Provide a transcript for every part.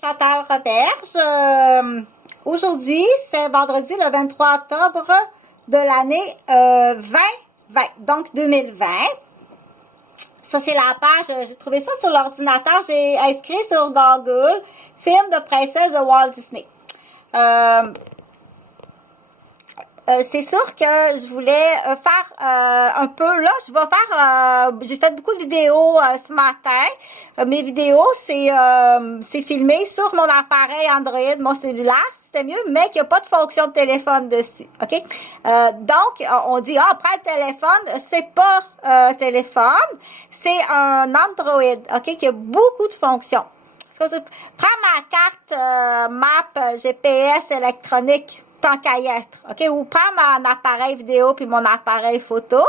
Chantal Roberge. Aujourd'hui, c'est vendredi le 23 octobre de l'année 2020, donc 2020. Ça, c'est la page, j'ai trouvé ça sur l'ordinateur, j'ai inscrit sur Google, film de princesse de Walt Disney. C'est sûr que je voulais faire un peu, là, je vais faire, j'ai fait beaucoup de vidéos ce matin. Mes vidéos, c'est filmé sur mon appareil Android, mon cellulaire, c'était mieux, mais qu'il n'y a pas de fonction de téléphone dessus, OK? Donc, on dit, prends le téléphone, c'est pas un téléphone, c'est un Android, OK, qui a beaucoup de fonctions. Prends ma carte map GPS électronique, tant qu'à y être, OK? Ou prends mon appareil vidéo puis mon appareil photo,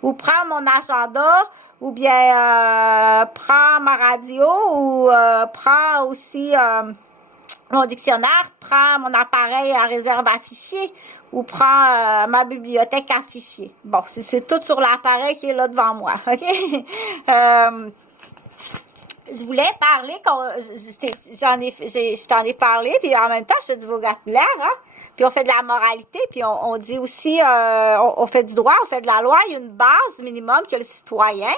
ou prends mon agenda, ou bien prends ma radio, ou prends aussi mon dictionnaire, prends mon appareil à réserve à fichiers, ou prends ma bibliothèque à fichiers. Bon, c'est tout sur l'appareil qui est là devant moi, OK? Je voulais parler, je t'en ai parlé, puis en même temps, je fais du vocabulaire, hein? Puis on fait de la moralité, puis on dit aussi, on fait du droit, on fait de la loi. Il y a une base minimum que le citoyen,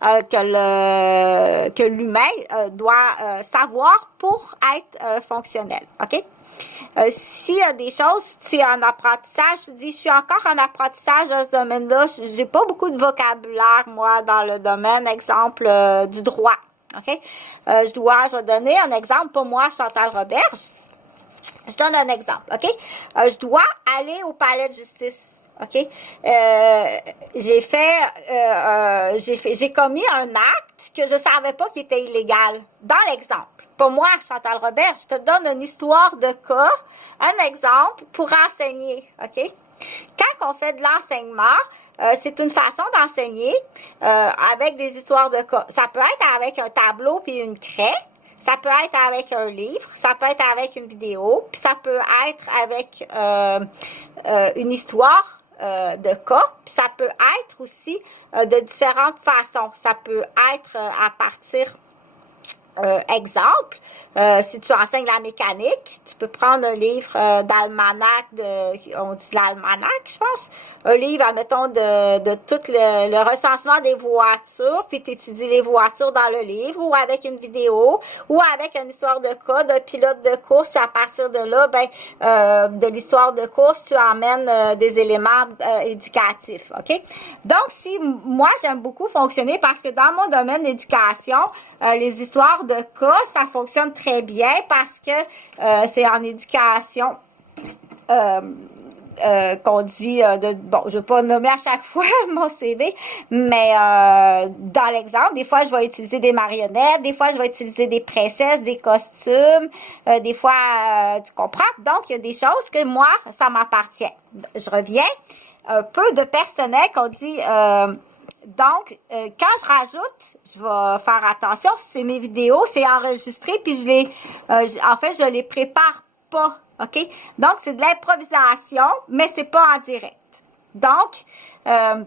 que l'humain doit savoir pour être fonctionnel, OK? S'il y a des choses, tu es en apprentissage, je te dis, je suis encore en apprentissage dans ce domaine-là. J'ai pas beaucoup de vocabulaire, moi, dans le domaine, exemple, du droit. OK? Je vais donner un exemple pour moi, Chantal Roberge. Je donne un exemple, OK? Je dois aller au palais de justice, OK? J'ai commis un acte que je savais pas qui était illégal. Dans l'exemple, pour moi, Chantal Roberge, je te donne une histoire de cas, un exemple pour enseigner, OK? Quand on fait de l'enseignement, c'est une façon d'enseigner avec des histoires de cas. Ça peut être avec un tableau puis une craie, ça peut être avec un livre, ça peut être avec une vidéo, puis ça peut être avec une histoire de cas, puis ça peut être aussi de différentes façons. Ça peut être à partir exemple, si tu enseignes la mécanique, tu peux prendre un livre d'almanach, on dit l'almanach, je pense, un livre, admettons, de tout le recensement des voitures, puis tu étudies les voitures dans le livre, ou avec une vidéo, ou avec une histoire de cas d'un pilote de course, puis à partir de là, de l'histoire de course, tu emmènes des éléments éducatifs, OK? Donc, moi, j'aime beaucoup fonctionner parce que dans mon domaine d'éducation, les histoires de cas, ça fonctionne très bien parce que c'est en éducation qu'on dit, bon, je vais pas nommer à chaque fois mon CV, mais dans l'exemple, des fois, je vais utiliser des marionnettes, des fois, je vais utiliser des princesses, des costumes, des fois, tu comprends? Donc, il y a des choses que moi, ça m'appartient. Je reviens, un peu de personnel qu'on dit... Donc, quand je rajoute, je vais faire attention, c'est mes vidéos, c'est enregistré, puis je les prépare pas, OK? Donc, c'est de l'improvisation, mais c'est pas en direct. Donc, il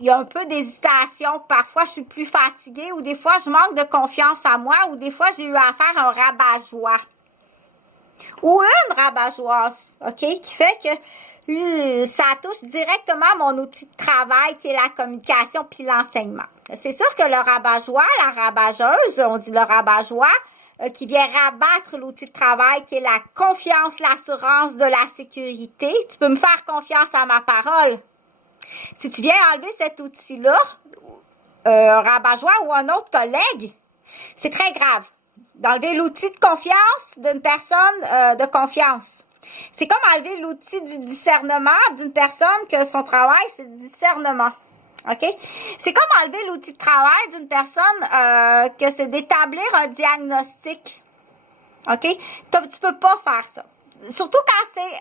y a un peu d'hésitation. Parfois, je suis plus fatiguée, ou des fois, je manque de confiance en moi, ou des fois, j'ai eu à faire un rabat-joie. Ou une rabat-joieuse, OK? Qui fait que ça touche directement mon outil de travail qui est la communication puis l'enseignement. C'est sûr que le rabat-joie, la rabat-jeuse, on dit le rabat-joie, qui vient rabattre l'outil de travail qui est la confiance, l'assurance de la sécurité. Tu peux me faire confiance à ma parole. Si tu viens enlever cet outil-là, un rabat-joie ou un autre collègue, c'est très grave. D'enlever l'outil de confiance d'une personne de confiance. C'est comme enlever l'outil du discernement d'une personne que son travail, c'est le discernement. OK? C'est comme enlever l'outil de travail d'une personne que c'est d'établir un diagnostic. OK? Tu peux pas faire ça. Surtout quand c'est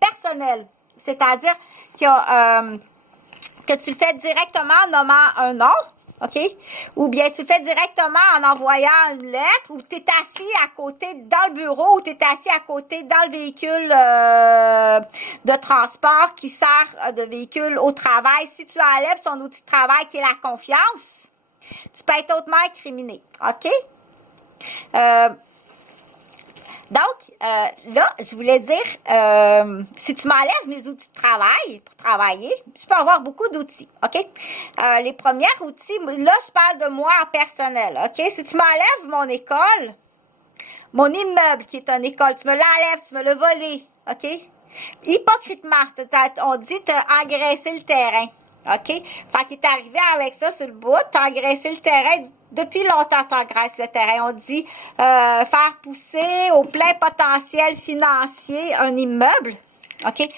personnel. C'est-à-dire que tu le fais directement en nommant un nom. OK? Ou bien tu le fais directement en envoyant une lettre, ou tu es assis à côté dans le bureau, ou tu es assis à côté dans le véhicule de transport qui sert de véhicule au travail. Si tu enlèves son outil de travail qui est la confiance, tu peux être hautement incriminé. OK? Donc, là, je voulais dire, si tu m'enlèves mes outils de travail pour travailler, je peux avoir beaucoup d'outils, OK? Les premiers outils, là, je parle de moi en personnel, OK? Si tu m'enlèves mon école, mon immeuble qui est une école, tu me l'enlèves, tu me l'as volé, OK? Hypocritement, on dit t'as engraissé le terrain, OK? Fait qu'il est arrivé avec ça sur le bout, t'as engraissé le terrain. Depuis longtemps, t'engraisses le terrain. On dit faire pousser au plein potentiel financier un immeuble, OK?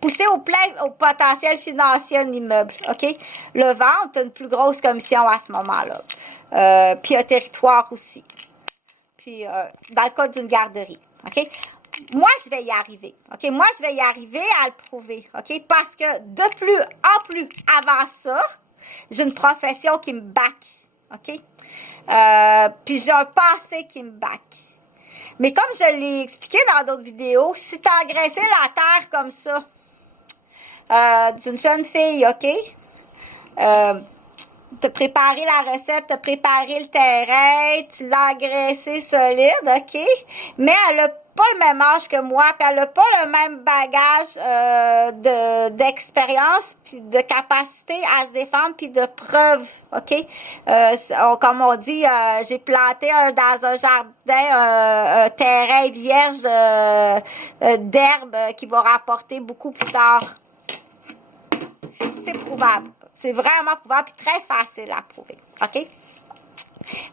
Pousser au potentiel financier un immeuble, OK? Le vendre, tu as une plus grosse commission à ce moment-là. Puis un territoire aussi. Puis dans le cas d'une garderie, OK? Moi, je vais y arriver, OK? Moi, je vais y arriver à le prouver, OK? Parce que de plus en plus avant ça, j'ai une profession qui me back, OK? Puis j'ai un passé qui me back. Mais comme je l'ai expliqué dans d'autres vidéos, si tu as engraissé la terre comme ça, d'une jeune fille, OK? Tu as préparé la recette, tu as préparé le terrain, tu l'as engraissé solide, OK? Mais elle n'a pas le même âge que moi, puis elle n'a pas le même bagage d'expérience, puis de capacité à se défendre, puis de preuves, OK? Comme on dit, j'ai planté dans un jardin un terrain vierge d'herbe qui va rapporter beaucoup plus tard. C'est prouvable. C'est vraiment prouvable et très facile à prouver. OK?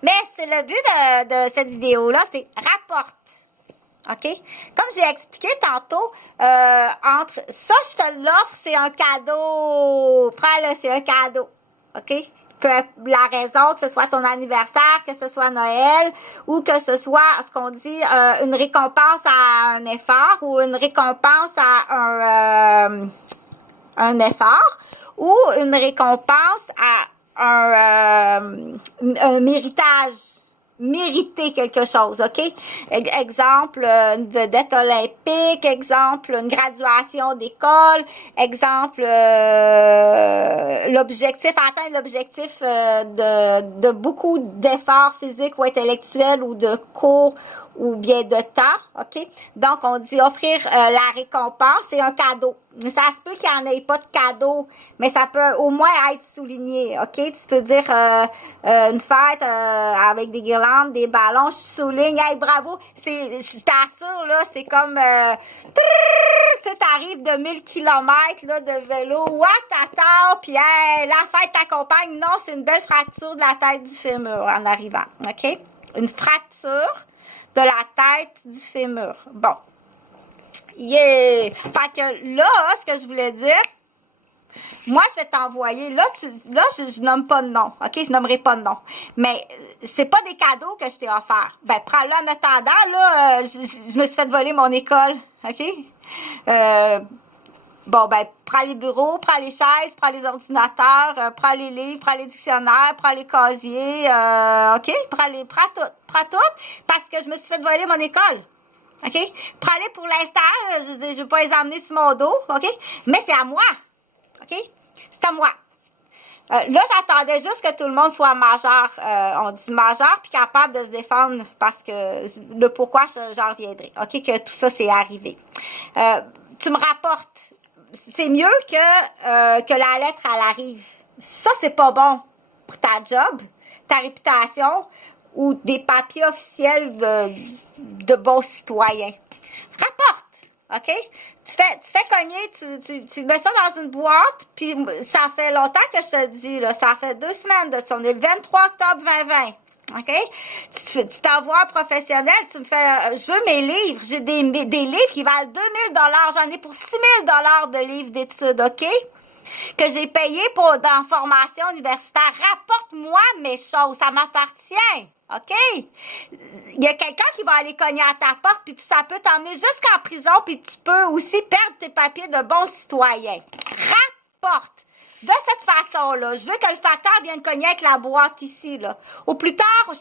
Mais c'est le but de cette vidéo-là, c'est rapporte. OK? Comme j'ai expliqué tantôt, entre ça, je te l'offre, c'est un cadeau. Prends-le, c'est un cadeau. OK? La raison, que ce soit ton anniversaire, que ce soit Noël, ou que ce soit ce qu'on dit une récompense à un effort ou une récompense à un effort, ou une récompense à un méritage. Mériter quelque chose, OK? Exemple, une vedette olympique, exemple, une graduation d'école, exemple, atteindre l'objectif de beaucoup d'efforts physiques ou intellectuels ou de cours ou bien de temps, OK? Donc, on dit offrir la récompense et un cadeau. Ça se peut qu'il n'y en ait pas de cadeau, mais ça peut au moins être souligné, OK? Tu peux dire une fête avec des guirlandes, des ballons, je souligne, hey, bravo! Je t'assure, là, c'est comme, tu sais, t'arrives de 1000 km là, de vélo, what, t'attends, puis hey, la fête t'accompagne. Non, c'est une belle fracture de la tête du fémur en arrivant, OK? Une fracture de la tête du fémur. Bon. Yeah! Fait que là, ce que je voulais dire, moi, je vais t'envoyer, là, je nomme pas de nom, OK? Je nommerai pas de nom. Mais c'est pas des cadeaux que je t'ai offerts. Ben, prends-le en attendant, là, je me suis fait voler mon école, OK? Bon, ben, prends les bureaux, prends les chaises, prends les ordinateurs, prends les livres, prends les dictionnaires, prends les casiers, OK? Prends tout, parce que je me suis fait voler mon école. OK? Prends-les pour l'instant, je ne vais pas les emmener sur mon dos, OK? Mais c'est à moi, OK? C'est à moi. Là, j'attendais juste que tout le monde soit majeur, on dit majeur, puis capable de se défendre, parce que le pourquoi, j'en reviendrai, OK? Que tout ça, c'est arrivé. Tu me rapportes. C'est mieux que la lettre, elle arrive. Ça, c'est pas bon pour ta job, ta réputation ou des papiers officiels de bons citoyens. Rapporte, OK? Tu fais cogner, tu mets ça dans une boîte, puis ça fait longtemps que je te dis, là, ça fait 2 semaines de ça. On est le 23 octobre 2020. OK? Tu t'envoies un professionnel, tu me fais, je veux mes livres. J'ai des livres qui valent 2000 $. J'en ai pour 6000 $ de livres d'études, OK? Que j'ai payé dans formation universitaire. Rapporte-moi mes choses, ça m'appartient. OK? Il y a quelqu'un qui va aller cogner à ta porte, puis ça peut t'emmener jusqu'en prison, puis tu peux aussi perdre tes papiers de bon citoyen. Rapporte. De cette façon-là, je veux que le facteur vienne cogner avec la boîte ici, là. Au plus tard,